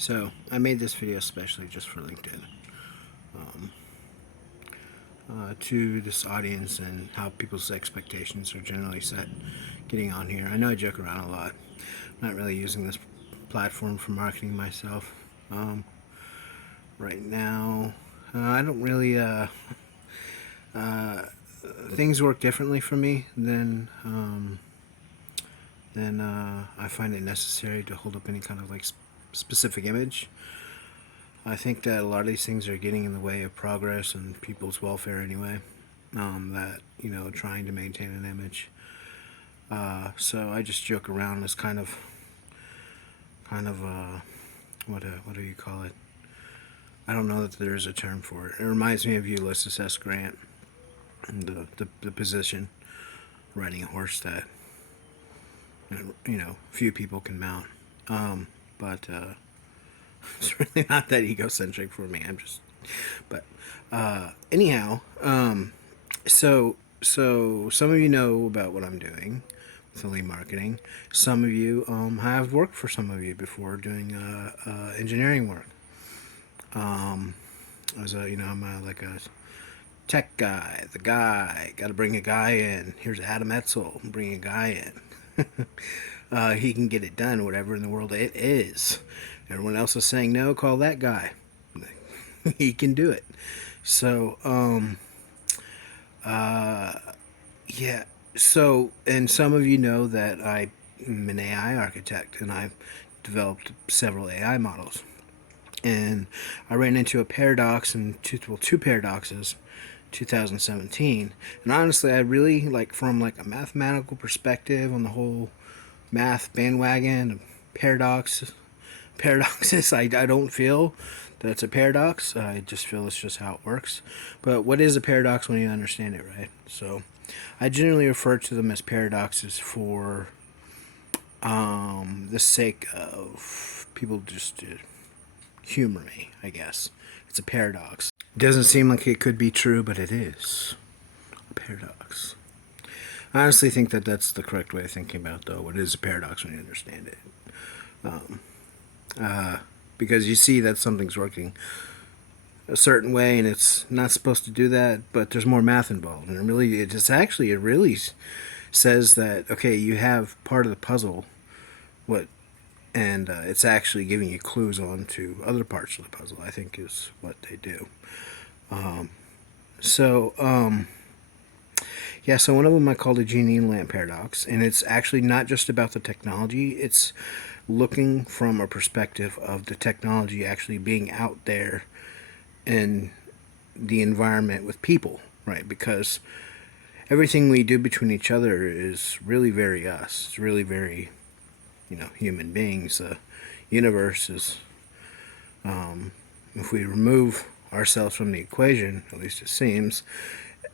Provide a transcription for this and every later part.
So I made this video especially just for LinkedIn, to this audience and how people's expectations are generally set getting on here. I know I joke around a lot. I'm not really using this platform for marketing myself right now. I don't really. Things work differently for me than I find it necessary to hold up any kind of like specific image. I think that a lot of these things are getting in the way of progress and people's welfare anyway. That trying to maintain an image. So I just joke around as kind of what do you call it? I don't know that there is a term for it. It reminds me of Ulysses S. Grant and the position riding a horse that few people can mount. But it's really not that egocentric for me. But anyhow, so some of you know about what I'm doing with Allez Marketing. Some of you have worked for some of you before doing engineering work. As a, I'm like a tech guy, the guy. Got to bring a guy in. Here's Adam Etzel. Bring a guy in. He can get it done, whatever in the world it is. Everyone else is saying no. Call that guy. He can do it. So, yeah. So, and some of you know that I'm an AI architect, and I've developed several AI models. And I ran into a paradox and two paradoxes 2017. And honestly, I really like, from like a mathematical perspective on the whole math bandwagon, paradoxes, I don't feel that it's a paradox. I just feel it's just how it works. But what is a paradox when you understand it, right? So I generally refer to them as paradoxes for the sake of people just to humor me, I guess. It's a paradox. It doesn't seem like it could be true, but it is a paradox. I honestly think that that's the correct way of thinking about it, though. What is a paradox when you understand it? Because you see that something's working a certain way and it's not supposed to do that, but there's more math involved. And it really says that, okay, you have part of the puzzle, and it's actually giving you clues on to other parts of the puzzle, I think is what they do. So, yeah, so one of them I call the genie and lamp paradox, and it's actually not just about the technology. It's looking from a perspective of the technology actually being out there in the environment with people, right? Because everything we do between each other is really very us. It's really very, human beings. The universe is, if we remove ourselves from the equation, at least it seems,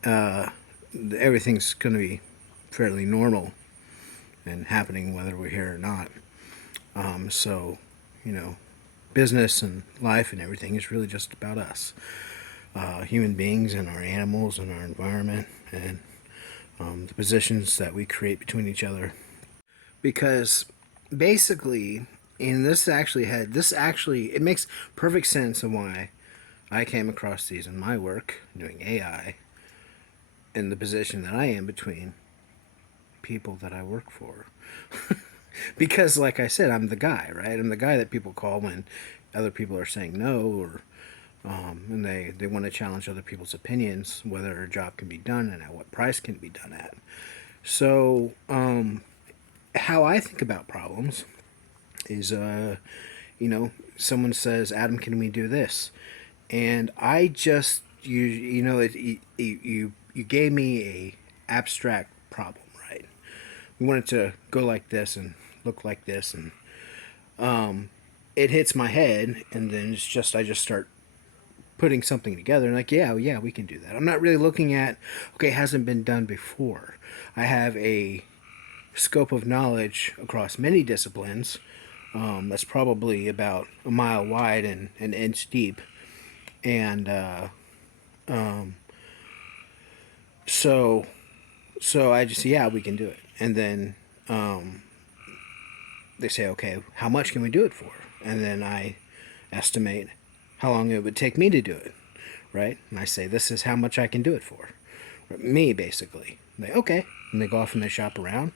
everything's going to be fairly normal and happening whether we're here or not. So, business and life and everything is really just about us, human beings and our animals and our environment and the positions that we create between each other. Because basically, it makes perfect sense of why I came across these in my work doing AI in the position that I am between people that I work for. Because, like I said, I'm the guy, right? I'm the guy that people call when other people are saying no, or and they want to challenge other people's opinions, whether a job can be done and at what price can it be done at. So, how I think about problems is, someone says, Adam, can we do this? And I just, you gave me a abstract problem, right? We want it to go like this and look like this, and it hits my head, and then I just start putting something together, and like, yeah, we can do that. I'm not really looking at, okay, it hasn't been done before. I have a scope of knowledge across many disciplines that's probably about a mile wide and an inch deep, and so I just, yeah, we can do it. And then they say, okay, how much can we do it for? And then I estimate how long it would take me to do it, right? And I say, this is how much I can do it for. Me, basically. They, okay. And they go off and they shop around.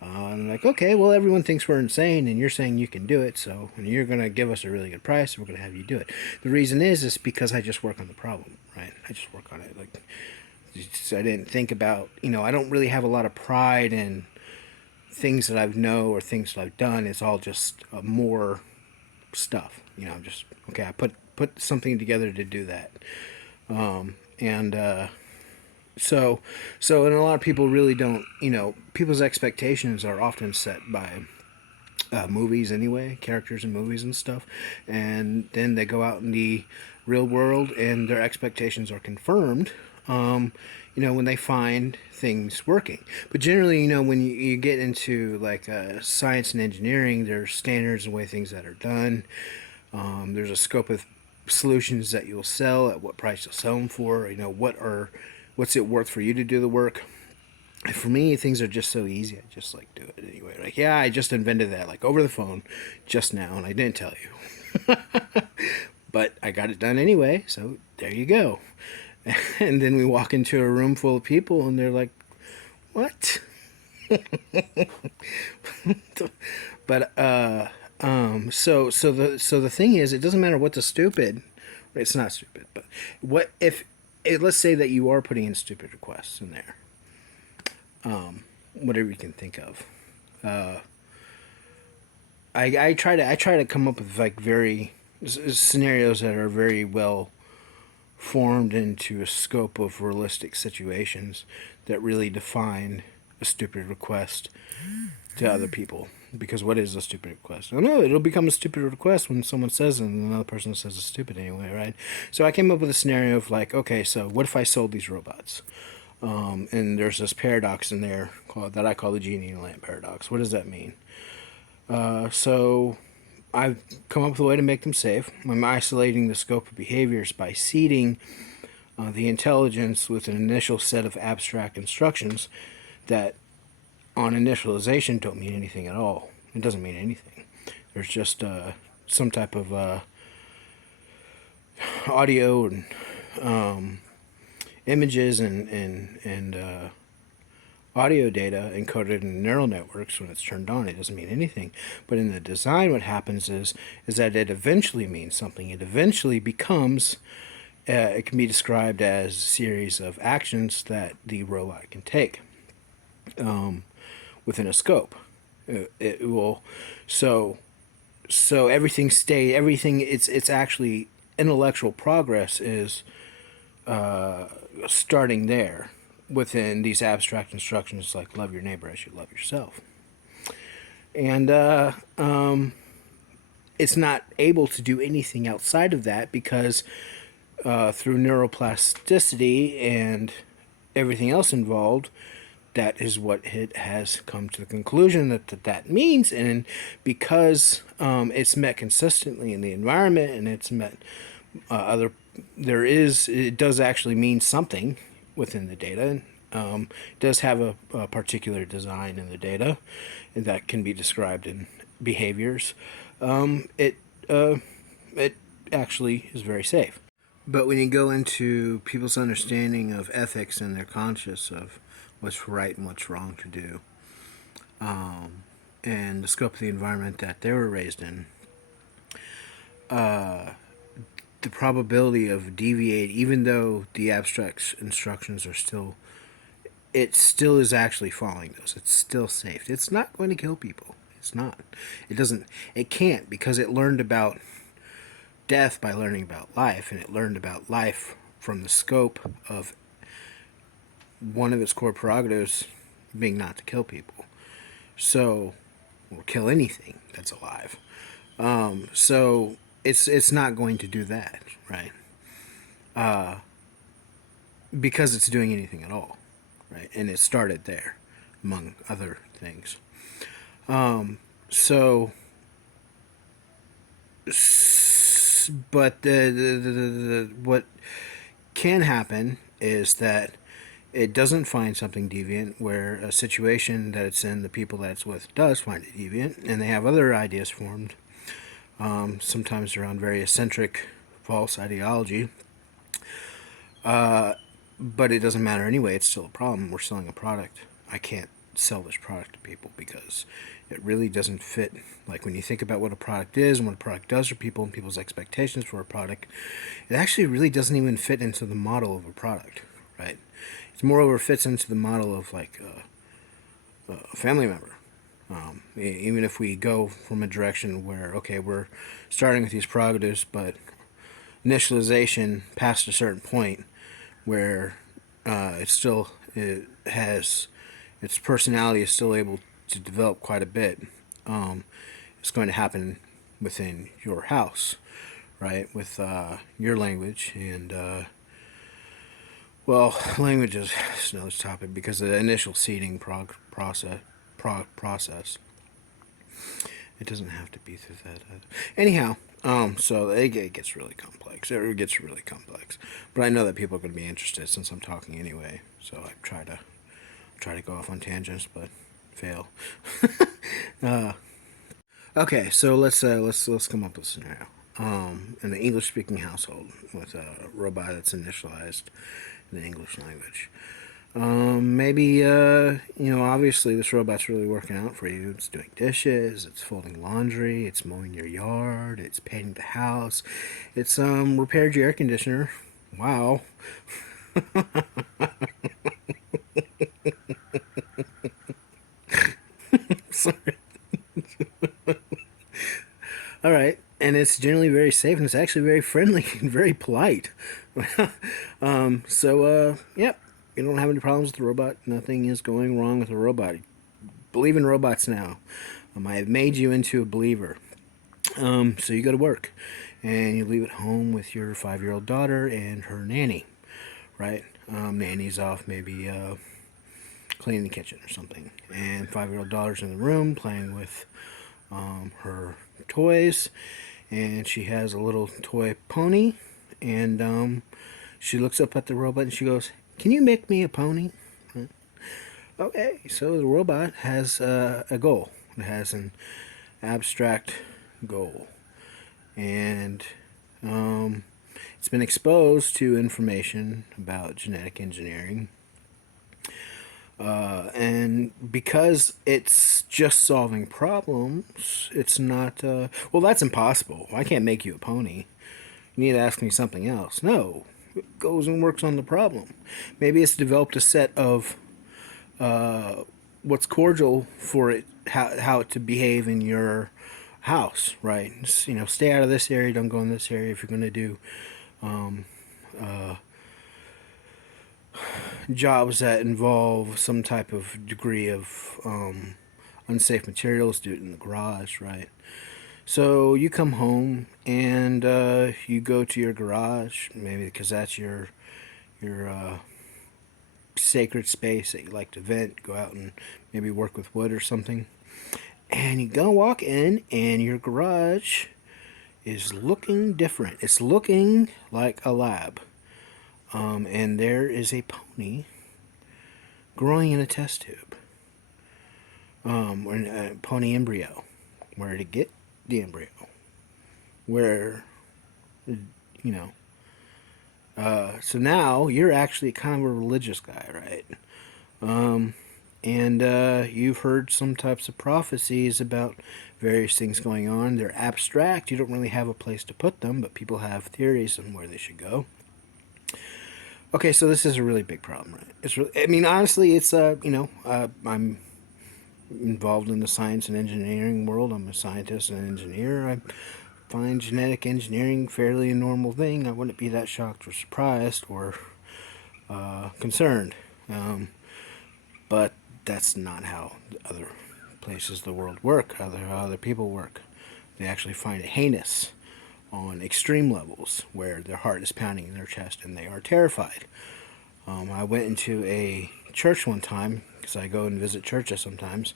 And I'm like, okay, well, everyone thinks we're insane, and you're saying you can do it, so and you're going to give us a really good price, we're going to have you do it. The reason is because I just work on the problem, right? I just work on it. Like, I didn't think about, I don't really have a lot of pride in things that I've know or things that I've done. It's all just more stuff. Just, okay, I put something together to do that. And so and a lot of people really don't, people's expectations are often set by movies anyway, characters in movies and stuff, and then they go out in the real world and their expectations are confirmed, when they find things working. But generally, when you get into like science and engineering, there's standards and way things that are done. There's a scope of solutions that you'll sell, at what price you'll sell them for, what's it worth for you to do the work. And for me, things are just so easy. I just like do it anyway. Like, yeah, I just invented that like over the phone just now, and I didn't tell you. But I got it done anyway, so there you go. And then we walk into a room full of people, and they're like, "What?" But so the thing is, it doesn't matter what the stupid. It's not stupid, but what if? Let's say that you are putting in stupid requests in there. Whatever you can think of. I try to come up with like very scenarios that are very well formed into a scope of realistic situations that really define a stupid request to other people. Because what is a stupid request? I know it'll become a stupid request when someone says it and another person says it's stupid anyway, right? So I came up with a scenario of like, okay, so what if I sold these robots? And there's this paradox in there that I call the genie in the lamp paradox. What does that mean? So I've come up with a way to make them safe. I'm isolating the scope of behaviors by seeding the intelligence with an initial set of abstract instructions that on initialization don't mean anything at all. It doesn't mean anything. There's just some type of audio and images and audio data encoded in neural networks. When it's turned on, it doesn't mean anything. But in the design, what happens is that it eventually means something. It eventually becomes, it can be described as a series of actions that the robot can take within a scope. It will, so everything it's actually intellectual progress is starting there within these abstract instructions like love your neighbor as you love yourself. And it's not able to do anything outside of that because through neuroplasticity and everything else involved, that is what it has come to the conclusion that means. And because it's met consistently in the environment and it's met it does actually mean something within the data. It does have a particular design in the data that can be described in behaviors. It actually is very safe. But when you go into people's understanding of ethics and their conscious of what's right and what's wrong to do, and the scope of the environment that they were raised in, the probability of deviate, even though the abstract instructions are still, it still is actually following those. It's still safe. It's not going to kill people. It's not. It can't, because it learned about death by learning about life, and it learned about life from the scope of one of its core prerogatives being not to kill people. So, or kill anything that's alive. So it's not going to do that, right? Because it's doing anything at all, right? And it started there, among other things. But what can happen is that it doesn't find something deviant, where a situation that it's in, the people that it's with, does find it deviant, and they have other ideas formed sometimes around very eccentric, false ideology. But it doesn't matter anyway. It's still a problem. We're selling a product. I can't sell this product to people because it really doesn't fit. Like when you think about what a product is and what a product does for people and people's expectations for a product, it actually really doesn't even fit into the model of a product, right? It's moreover fits into the model of like a family member. Even if we go from a direction where, okay, we're starting with these prerogatives, but initialization past a certain point where it has its personality is still able to develop quite a bit. It's going to happen within your house, right? With your language and well, language is another topic because the initial seeding process. It doesn't have to be through that. Anyhow, so it gets really complex. It gets really complex. But I know that people are going to be interested since I'm talking anyway. So I try to go off on tangents, but fail. Okay, so let's come up with a scenario. In an English-speaking household with a robot that's initialized in the English language. Maybe, obviously this robot's really working out for you. It's doing dishes, it's folding laundry, it's mowing your yard, it's painting the house, it's, repaired your air conditioner. Wow. Sorry. All right. And it's generally very safe and it's actually very friendly and very polite. Yep. You don't have any problems with the robot. Nothing is going wrong with the robot. Believe in robots now. I have made you into a believer. So you go to work and you leave at home with your 5-year-old daughter and her nanny, right? Nanny's off maybe cleaning the kitchen or something. And 5-year-old daughter's in the room playing with her toys. And she has a little toy pony. And she looks up at the robot and she goes, "Can you make me a pony?" Okay, so the robot has a goal. It has an abstract goal. And it's been exposed to information about genetic engineering. And because it's just solving problems, it's not, well, that's impossible. I can't make you a pony. You need to ask me something else. No, it goes and works on the problem. Maybe it's developed a set of what's cordial for it, how it to behave in your house, right? Stay out of this area, don't go in this area if you're going to do jobs that involve some type of degree of unsafe materials, do it in the garage, right? So you come home and you go to your garage, maybe because that's your sacred space that you like to vent, go out and maybe work with wood or something. And you go walk in and your garage is looking different. It's looking like a lab. And there is a pony growing in a test tube. Or a pony embryo. Where did it get the embryo? Where, you know. So now you're actually kind of a religious guy, right? And you've heard some types of prophecies about various things going on. They're abstract. You don't really have a place to put them, but people have theories on where they should go. Okay, so this is a really big problem, right? It's really, I mean, honestly, it's I'm involved in the science and engineering world. I'm a scientist and engineer. I find genetic engineering fairly a normal thing. I wouldn't be that shocked or surprised or concerned. But that's not how other places of the world work, how other people work. They actually find it heinous on extreme levels where their heart is pounding in their chest and they are terrified. I went into a church one time because I go and visit churches sometimes.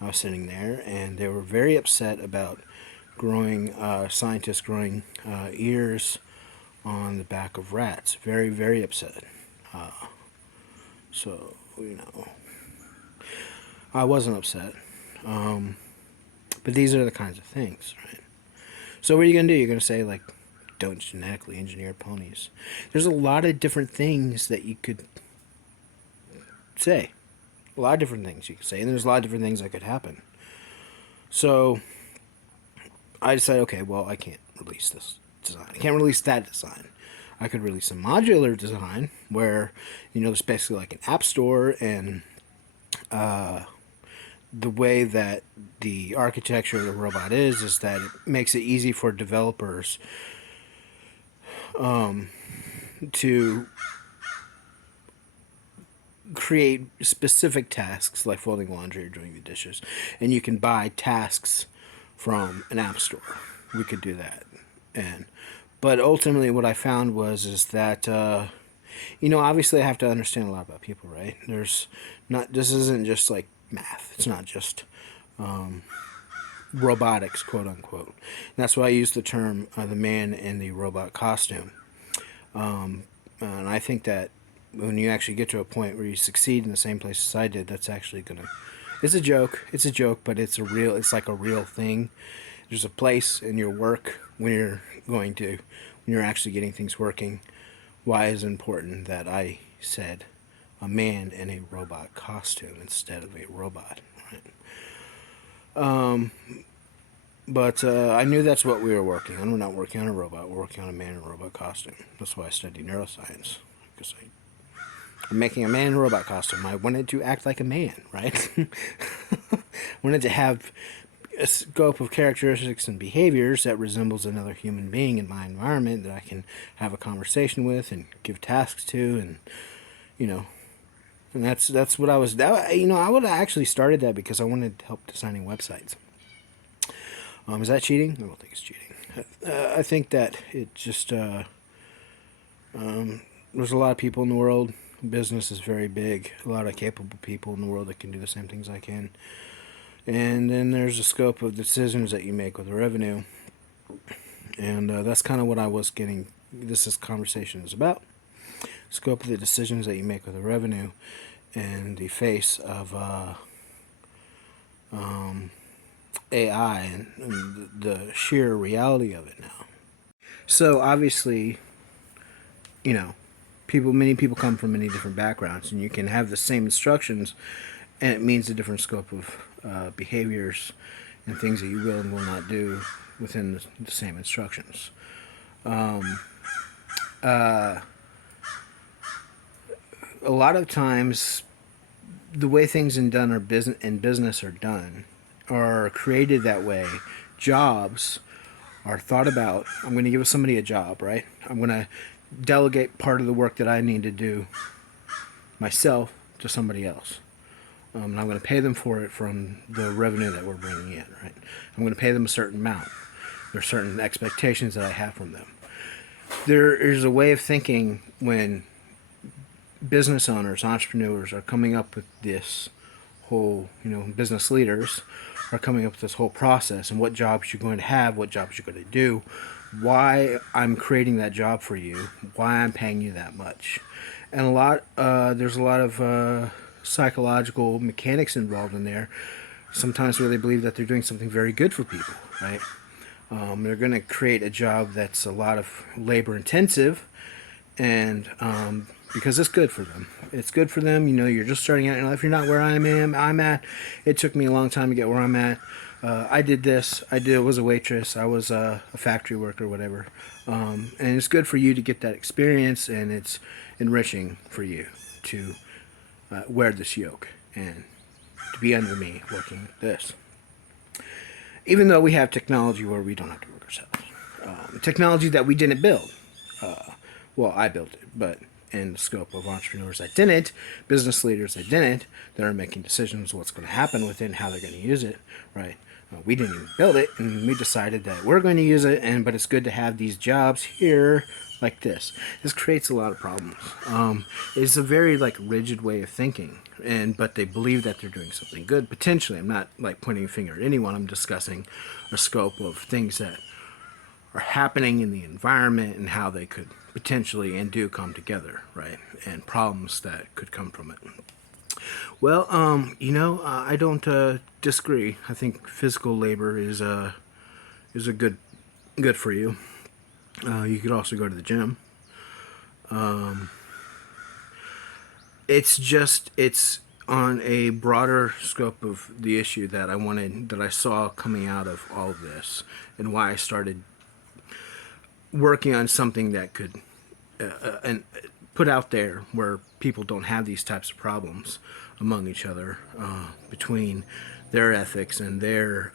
I was sitting there and they were very upset about scientists growing ears on the back of rats. Very, very upset. So, I wasn't upset. But these are the kinds of things, right? So what are you going to do? You're going to say, like, don't genetically engineer ponies. There's a lot of different things that you could say. A lot of different things you could say. And there's a lot of different things that could happen. So I decided, okay, well, I can't release this design. I can't release that design. I could release a modular design where, there's basically like an app store, and the way that the architecture of the robot is that it makes it easy for developers to create specific tasks like folding laundry or doing the dishes, and you can buy tasks from an app store. We could do that, but ultimately what I found is that obviously I have to understand a lot about people, right? This isn't just like math. It's not just robotics, quote unquote. And that's why I use the term the man in the robot costume. And I think that when you actually get to a point where you succeed in the same place as I did, that's actually it's a joke. It's a joke, but it's like a real thing. There's a place in your work when you're actually getting things working. Why is it important that I said a man in a robot costume instead of a robot, right? But I knew that's what we were working on. We're not working on a robot. We're working on a man in a robot costume. That's why I studied neuroscience, because I'm making a man in a robot costume. I wanted to act like a man, right? Wanted to have a scope of characteristics and behaviors that resembles another human being in my environment that I can have a conversation with and give tasks to, and and that's what I was. I would have actually started that because I wanted help designing websites. Is that cheating? I don't think it's cheating. I think that it just there's a lot of people in the world. Business is very big. A lot of capable people in the world that can do the same things I can. And then there's a scope of decisions that you make with the revenue. And that's kind of what I was getting. This conversation is about. Scope of the decisions that you make with the revenue, in the face of AI and the sheer reality of it now. So obviously, many people come from many different backgrounds, and you can have the same instructions, and it means a different scope of behaviors and things that you will and will not do within the same instructions. A lot of times, the way things in business are done are created that way. Jobs are thought about. I'm going to give somebody a job, right? I'm going to delegate part of the work that I need to do myself to somebody else. And I'm going to pay them for it from the revenue that we're bringing in, right? I'm going to pay them a certain amount. There are certain expectations that I have from them. There is a way of thinking when business owners, entrepreneurs are coming up with this whole, business leaders are coming up with this whole process and what jobs you're going to have, what jobs you're going to do, why I'm creating that job for you, why I'm paying you that much. And there's a lot of psychological mechanics involved in there, sometimes where they believe that they're doing something very good for people, right? They're going to create a job that's a lot of labor intensive, and because it's good for them. It's good for them. You're just starting out in life. You're not where I'm at. It took me a long time to get where I'm at. I did this. I was a waitress. I was a factory worker, whatever. And it's good for you to get that experience, and it's enriching for you to wear this yoke and to be under me working this. Even though we have technology where we don't have to work ourselves. Technology that we didn't build. Well, I built it, but in the scope of entrepreneurs that didn't, business leaders that didn't, that are making decisions what's going to happen with it and how they're going to use it, right? We didn't even build it, and we decided that we're going to use it, but it's good to have these jobs here like this. This creates a lot of problems. It's a very rigid way of thinking, but they believe that they're doing something good. Potentially, I'm not pointing a finger at anyone. I'm discussing a scope of things that are happening in the environment and how they could potentially and do come together, right? And problems that could come from it. Well, I don't disagree. I think physical labor is a good good for you. You could also go to the gym. It's on a broader scope of the issue that I saw coming out of all of this, and why I started working on something that could and put out there where people don't have these types of problems among each other, between their ethics and their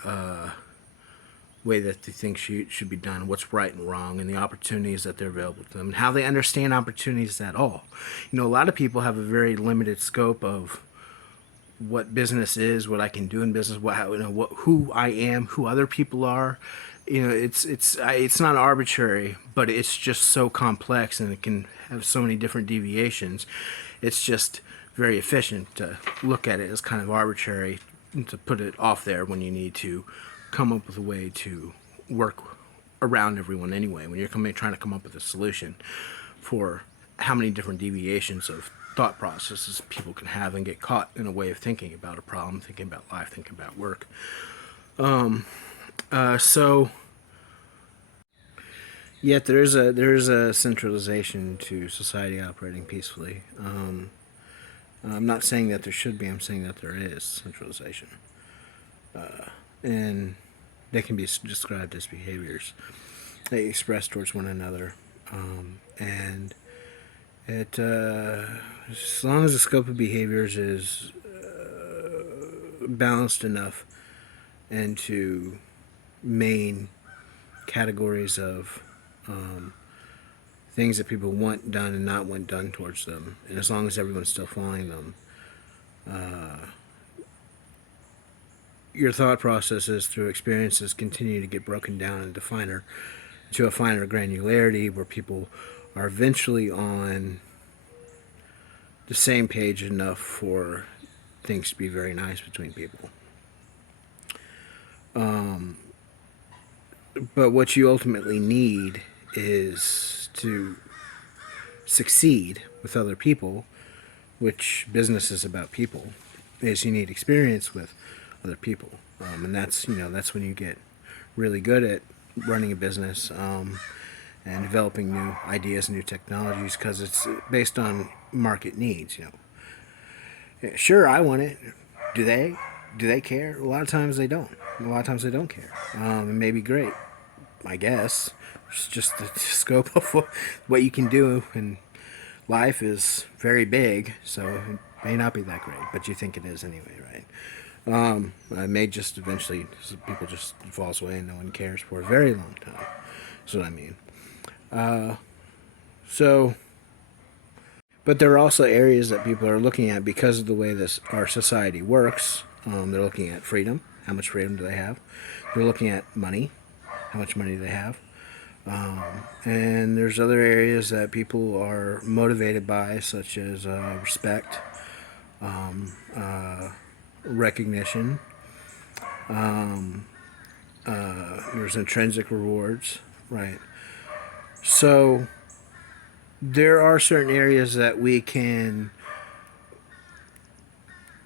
way that they think should be done, what's right and wrong, and the opportunities that they're available to them, and how they understand opportunities at all. A lot of people have a very limited scope of what business is, what I can do in business, who I am, who other people are. It's not arbitrary, but it's just so complex, and it can have so many different deviations. It's just very efficient to look at it as kind of arbitrary, to put it off there when you need to come up with a way to work around everyone anyway, when you're trying to come up with a solution for how many different deviations of thought processes people can have and get caught in a way of thinking about a problem, thinking about life, thinking about work. So yet there's a centralization to society operating peacefully. I'm not saying that there should be. I'm saying that there is centralization, and they can be described as behaviors they express towards one another, and it as long as the scope of behaviors is balanced enough into main categories of things that people want done and not want done towards them, and as long as everyone's still following them, your thought processes through experiences continue to get broken down and to a finer granularity, where people are eventually on the same page enough for things to be very nice between people. But what you ultimately need is to succeed with other people, which business is about people, is you need experience with other people. And that's when you get really good at running a business, and developing new ideas and new technologies, because it's based on market needs. Sure, I want it. Do they care? A lot of times they don't. A lot of times they don't care. It may be great, I guess. It's just the scope of what you can do in life is very big, so it may not be that great, but you think it is anyway, right? It may just eventually, people just falls away and no one cares for a very long time. That's what I mean. But there are also areas that people are looking at because of the way our society works. They're looking at freedom. How much freedom do they have? They're looking at money. How much money do they have? And there's other areas that people are motivated by, such as respect, recognition. There's intrinsic rewards, right? So there are certain areas that we can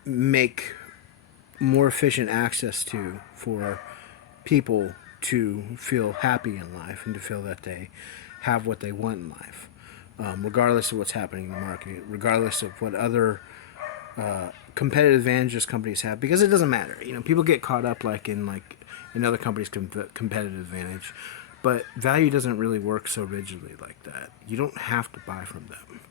make more efficient access to for people to feel happy in life and to feel that they have what they want in life, regardless of what's happening in the market, regardless of what other competitive advantages companies have, because it doesn't matter. People get caught up in other companies' competitive advantage, but value doesn't really work so rigidly like that. You don't have to buy from them.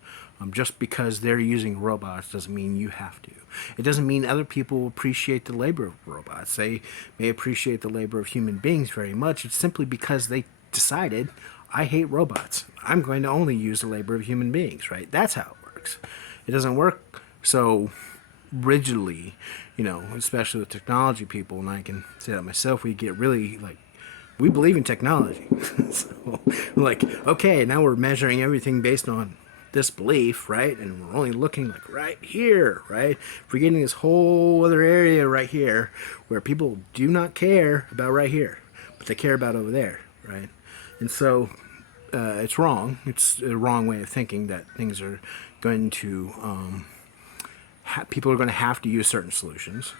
Just because they're using robots doesn't mean you have to. It doesn't mean other people appreciate the labor of robots. They may appreciate the labor of human beings very much. It's simply because they decided, I hate robots. I'm going to only use the labor of human beings, right? That's how it works. It doesn't work so rigidly, especially with technology people, and I can say that myself, we get really we believe in technology. So okay, now we're measuring everything based on this belief, right? And we're only looking right here, right? Forgetting this whole other area right here where people do not care about right here, but they care about over there, right? And so it's wrong. It's a wrong way of thinking that things are going to, people are going to have to use certain solutions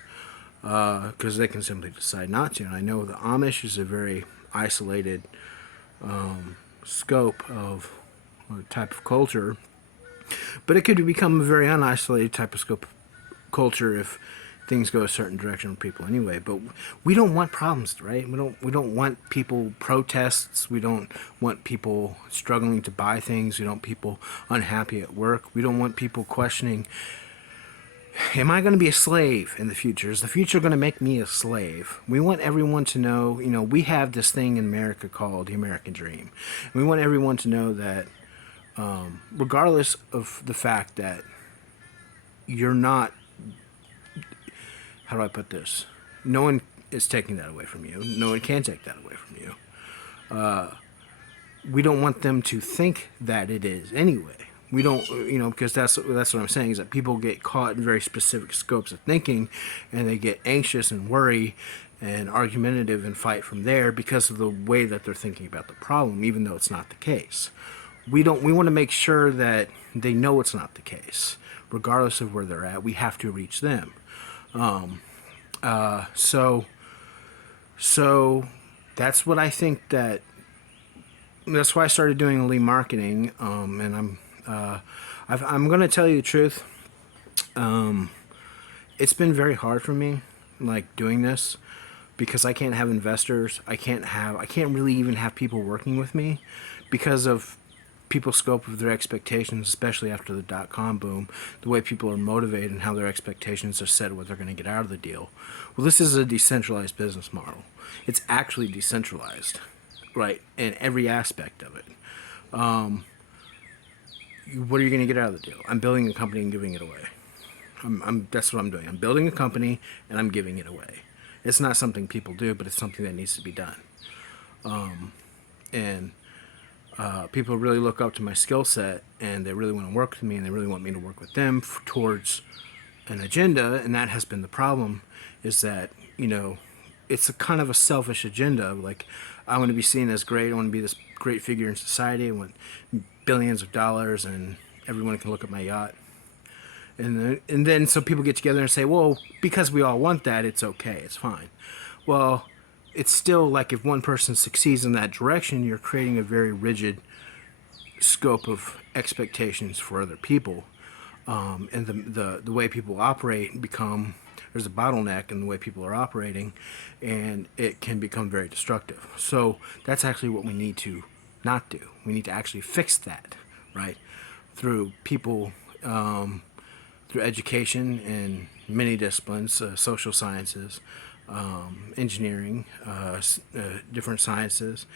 because they can simply decide not to. And I know the Amish is a very isolated scope of or type of culture, but it could become a very unisolated type of scope culture if things go a certain direction with people anyway. But we don't want problems, right? We don't want people protests. We don't want people struggling to buy things. We don't want people unhappy at work. We don't want people questioning, am I going to be a slave in the future? Is the future going to make me a slave? We want everyone to know, we have this thing in America called the American Dream. And we want everyone to know that regardless of the fact that you're not, how do I put this? No one is taking that away from you. No one can take that away from you. We don't want them to think that it is anyway. We don't, because that's what I'm saying is that people get caught in very specific scopes of thinking, and they get anxious and worry and argumentative and fight from there because of the way that they're thinking about the problem, even though it's not the case. We want to make sure that they know it's not the case, regardless of where they're at. We have to reach them. So that's what I think that's why I started doing Allez Marketing, and I'm going to tell you the truth. It's been very hard for me, like doing this, because I can't have investors. I can't really even have people working with me because of people's scope of their expectations, especially after the dot-com boom, the way people are motivated and how their expectations are set, what they're going to get out of the deal. Well, this is a decentralized business model. It's actually decentralized, right, in every aspect of it. What are you going to get out of the deal? I'm building a company and giving it away. That's what I'm doing. I'm building a company and I'm giving it away. It's not something people do, but it's something that needs to be done. And people really look up to my skill set, and they really want to work with me, and they really want me to work with them towards an agenda. And that has been the problem, is that it's a kind of a selfish agenda. Like, I want to be seen as great. I want to be this great figure in society. I want billions of dollars, and everyone can look at my yacht. And then so people get together and say, well, because we all want that, it's okay, it's fine. Well, it's still like if one person succeeds in that direction, you're creating a very rigid scope of expectations for other people. And the way people operate there's a bottleneck in the way people are operating, and it can become very destructive. So that's actually what we need to not do. We need to actually fix that, right? Through people, through education in many disciplines, social sciences, engineering, different sciences,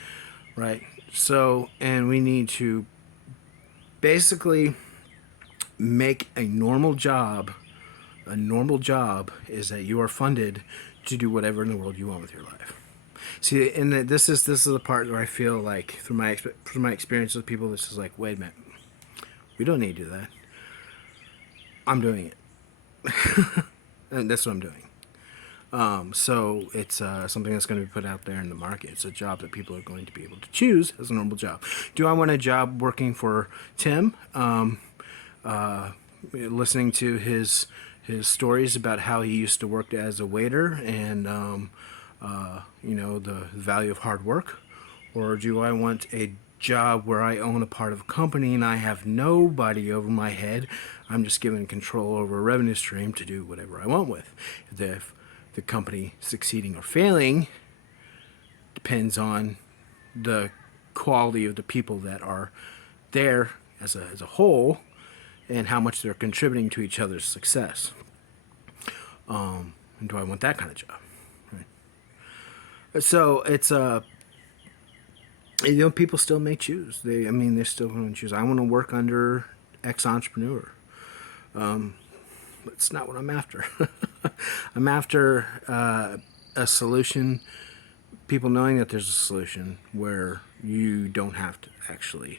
right? So, and we need to basically make a normal job. A normal job is that you are funded to do whatever in the world you want with your life. See, and this is the part where I feel like through my experience with people, this is like, wait a minute, we don't need to do that. I'm doing it. And that's what I'm doing. So it's something that's going to be put out there in the market. It's a job that people are going to be able to choose as a normal job. Do I want a job working for Tim? Listening to his stories about how he used to work as a waiter and the value of hard work, or do I want a job where I own a part of a company and I have nobody over my head? I'm just given control over a revenue stream to do whatever I want with. If the company succeeding or failing depends on the quality of the people that are there as a whole, and how much they're contributing to each other's success. And do I want that kind of job? Right. So it's people still may choose. They're still going to choose. I want to work under X entrepreneur. It's not what I'm after. I'm after a solution. People knowing that there's a solution where you don't have to actually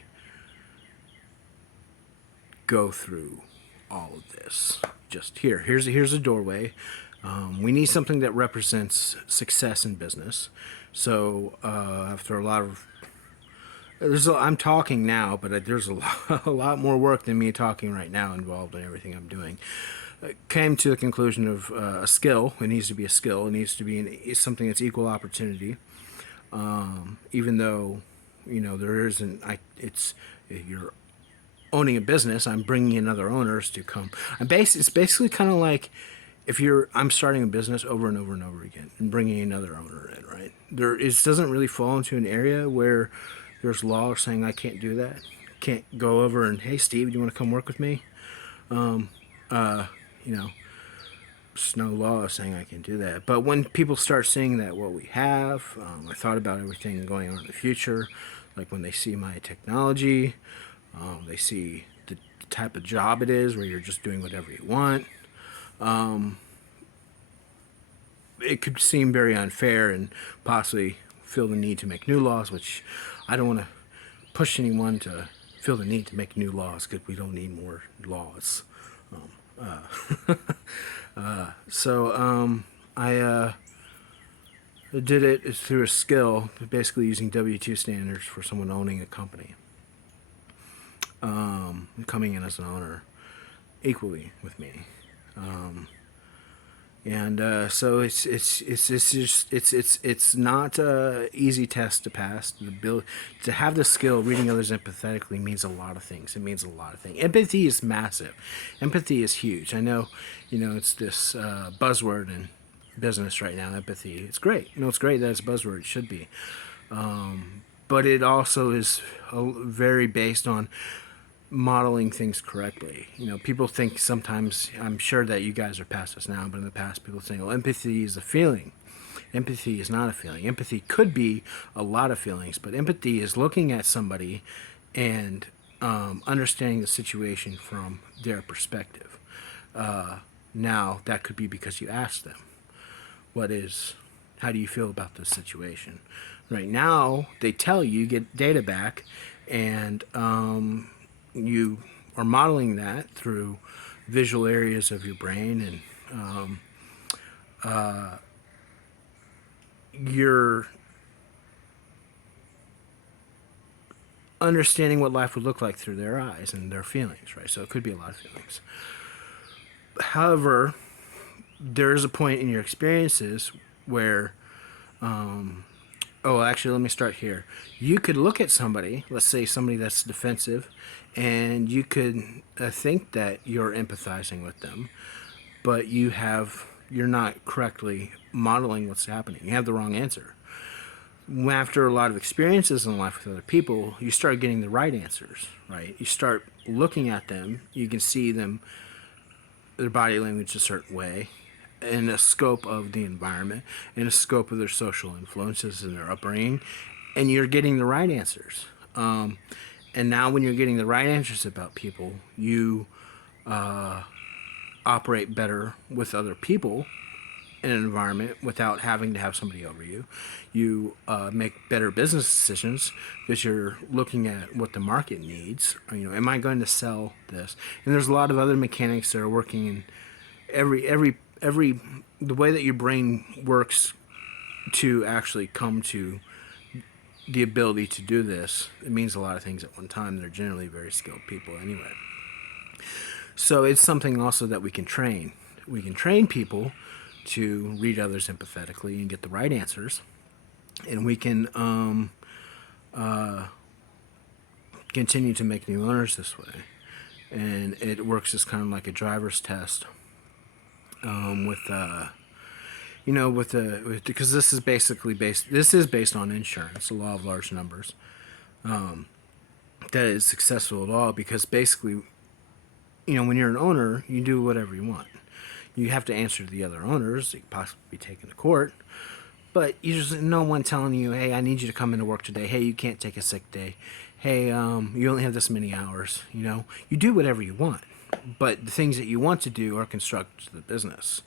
go through all of this. Just here's a doorway. We need something that represents success in business. So after a lot of I'm talking now, but there's a lot more work than me talking right now involved in everything I'm doing. Came to the conclusion of a skill. It needs to be a skill. It needs to be something that's equal opportunity. Even though there isn't. It's you're owning a business. I'm bringing in other owners to come. It's basically kind of like if I'm starting a business over and over and over again and bringing another owner in, right? It doesn't really fall into an area where there's law saying I can't do that. Can't go over and, hey, Steve, do you want to come work with me? You know, there's no law saying I can do that. But when people start seeing that what we have, I thought about everything going on in the future. Like when they see my technology, they see the type of job it is where you're just doing whatever you want. It could seem very unfair and possibly feel the need to make new laws, which I don't want to push anyone to feel the need to make new laws because we don't need more laws. I did it through a skill, basically using W-2 standards for someone owning a company, coming in as an owner equally with me. So it's not a easy test to pass. To have the skill, reading others empathetically means a lot of things. It means a lot of things. Empathy is massive. Empathy is huge. I know, it's this buzzword in business right now. Empathy. It's great. It's great that it's a buzzword. It should be. But it also is very based on modeling things correctly. People think sometimes, I'm sure that you guys are past this now, but in the past people think, empathy is a feeling. Empathy is not a feeling. Empathy could be a lot of feelings, but empathy is looking at somebody and understanding the situation from their perspective. Now, that could be because you asked them, how do you feel about this situation? Right now, they tell you get data back, and you are modeling that through visual areas of your brain, and you're understanding what life would look like through their eyes and their feelings, right? So it could be a lot of feelings. However, there is a point in your experiences where actually, let me start here. You could look at somebody, let's say somebody that's defensive, and you could think that you're empathizing with them, but you're not correctly modeling what's happening. You have the wrong answer. After a lot of experiences in life with other people, you start getting the right answers, right? You start looking at them, you can see them, their body language a certain way, in a scope of the environment, in a scope of their social influences and their upbringing, and you're getting the right answers. And now when you're getting the right answers about people, you operate better with other people in an environment without having to have somebody over you. You make better business decisions because you're looking at what the market needs. Am I going to sell this? And there's a lot of other mechanics that are working in the way that your brain works to actually come to the ability to do this. It means a lot of things at one time. They're generally very skilled people anyway. So it's something also that we can train. We can train people to read others empathetically and get the right answers. And we can continue to make new owners this way. And it works as kind of like a driver's test. Because this is based on insurance, the law of large numbers, that is successful at all, because basically, when you're an owner, you do whatever you want. You have to answer to the other owners. You could possibly be taken to court, but there's no one telling you, hey, I need you to come into work today. Hey, you can't take a sick day. Hey, you only have this many hours. You do whatever you want. But the things that you want to do are constructed to the business.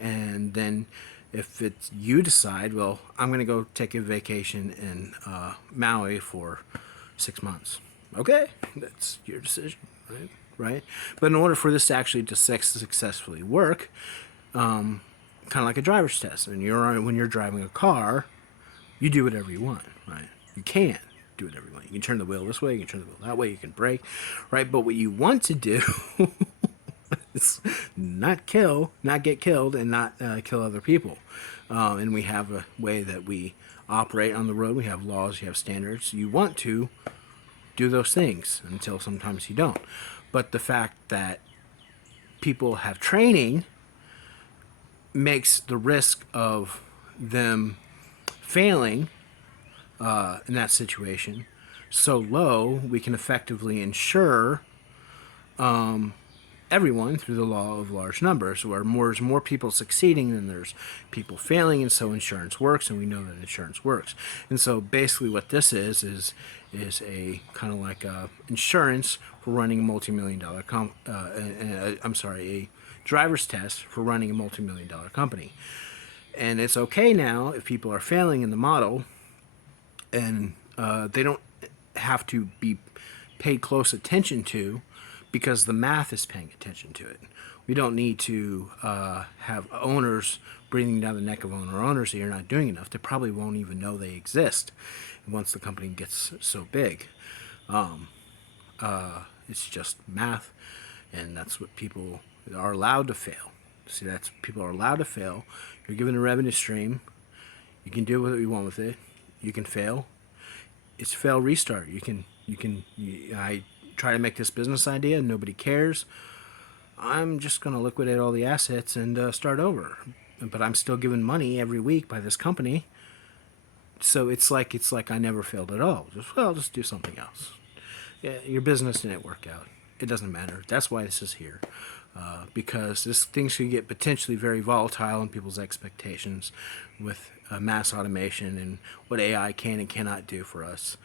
And then if you decide, well, I'm going to go take a vacation in Maui for 6 months. Okay, that's your decision, right? But in order for this actually to successfully work, kind of like a driver's test. And when you're driving a car, you do whatever you want, right? You can do whatever you want. You can turn the wheel this way, you can turn the wheel that way, you can brake, right? But what you want to do is not get killed, and not kill other people. And we have a way that we operate on the road. We have laws, you have standards. You want to do those things until sometimes you don't. But the fact that people have training makes the risk of them failing in that situation so low, we can effectively ensure everyone through the law of large numbers, where there's more people succeeding than there's people failing, and so insurance works, and we know that insurance works. And so basically what this is a kind of like a insurance for running a multi-million-dollar a driver's test for running a multi-million-dollar company. And it's okay now if people are failing in the model, and they don't have to be paid close attention to, because the math is paying attention to it. We don't need to have owners breathing down the neck of owners that you're not doing enough. They probably won't even know they exist once the company gets so big. It's just math, and that's what people are allowed to fail. See, that's people are allowed to fail. You're given a revenue stream. You can do what you want with it. You can fail. It's fail, restart. I try to make this business idea and nobody cares. I'm just going to liquidate all the assets and start over. But I'm still given money every week by this company. So it's like I never failed at all. Just do something else. Yeah, your business didn't work out. It doesn't matter. That's why this is here. Because things can get potentially very volatile in people's expectations with mass automation and what AI can and cannot do for us.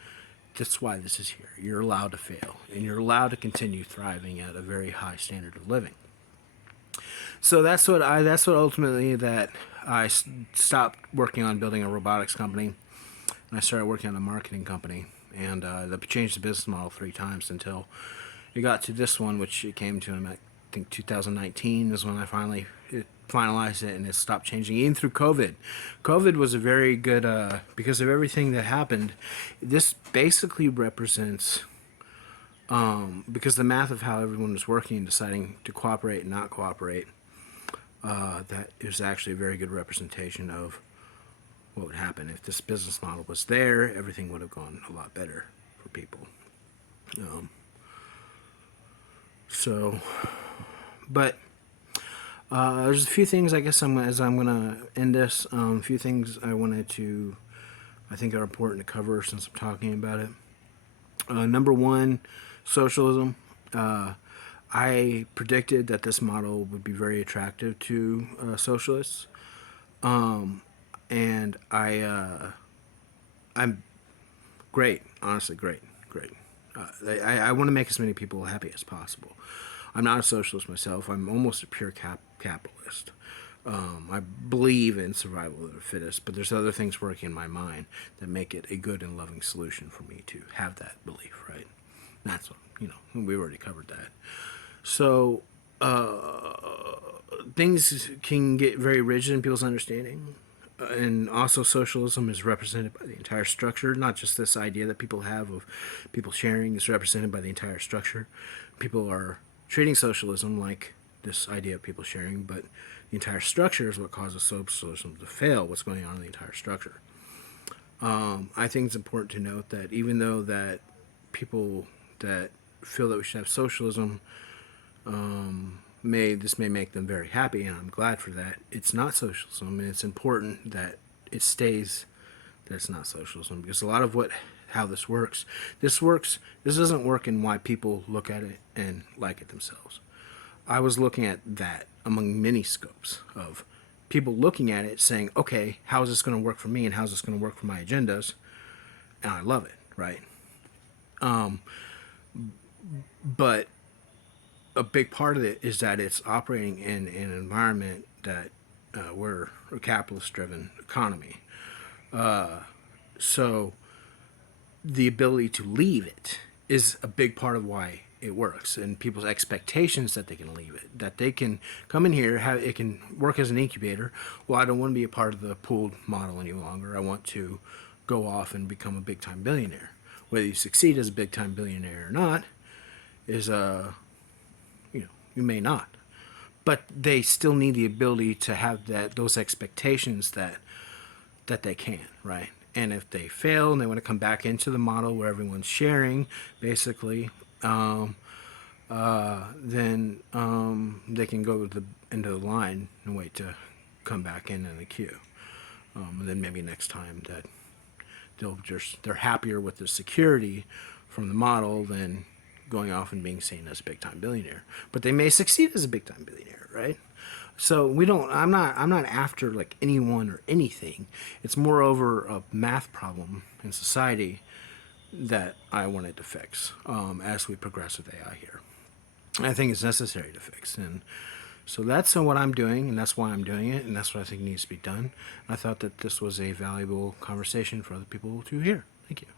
That's why this is here. You're allowed to fail, and you're allowed to continue thriving at a very high standard of living. So that's what ultimately that I stopped working on building a robotics company, and I started working on a marketing company, and I changed the business model 3 times until it got to this one, which it came to in, I think 2019 is when I finally finalized it, and it stopped changing even through COVID. COVID was a very good, because of everything that happened. This basically represents, because the math of how everyone was working and deciding to cooperate and not cooperate, that is actually a very good representation of what would happen. If this business model was there, everything would have gone a lot better for people. But there's a few things, I guess, as I'm going to end this, a few things I think are important to cover since I'm talking about it. Number one, socialism. I predicted that this model would be very attractive to socialists, and I'm great, honestly, great. I want to make as many people happy as possible. I'm not a socialist myself. I'm almost a pure capitalist. I believe in survival of the fittest, but there's other things working in my mind that make it a good and loving solution for me to have that belief, right? And that's what, we already covered that. So things can get very rigid in people's understanding. And also socialism is represented by the entire structure, not just this idea that people have of people sharing. It's represented by the entire structure. People are treating socialism like this idea of people sharing, but the entire structure is what causes socialism to fail, what's going on in the entire structure. I think it's important to note that even though that people that feel that we should have socialism, this may make them very happy, and I'm glad for that. It's not socialism, and it's important that it stays that it's not socialism, because a lot of how this works, this doesn't work in why people look at it and like it themselves. I was looking at that among many scopes of people looking at it saying, okay, how is this going to work for me, and how is this going to work for my agendas? And I love it, right? But a big part of it is that it's operating in an environment that we're a capitalist-driven economy. So the ability to leave it is a big part of why it works, and people's expectations that they can leave it, that they can come in here, it can work as an incubator. Well, I don't want to be a part of the pooled model any longer. I want to go off and become a big-time billionaire. Whether you succeed as a big-time billionaire or not is you may not, but they still need the ability to have those expectations that they can, right? And if they fail and they want to come back into the model where everyone's sharing, basically, then they can go into the line and wait to come back in the queue. And then maybe next time that they're happier with the security from the model than going off and being seen as a big time billionaire. But they may succeed as a big time billionaire, right? So I'm not after like anyone or anything. It's moreover a math problem in society that I wanted to fix as we progress with AI here. I think it's necessary to fix, and so that's what I'm doing, and that's why I'm doing it, and that's what I think needs to be done. I thought that this was a valuable conversation for other people to hear. Thank you.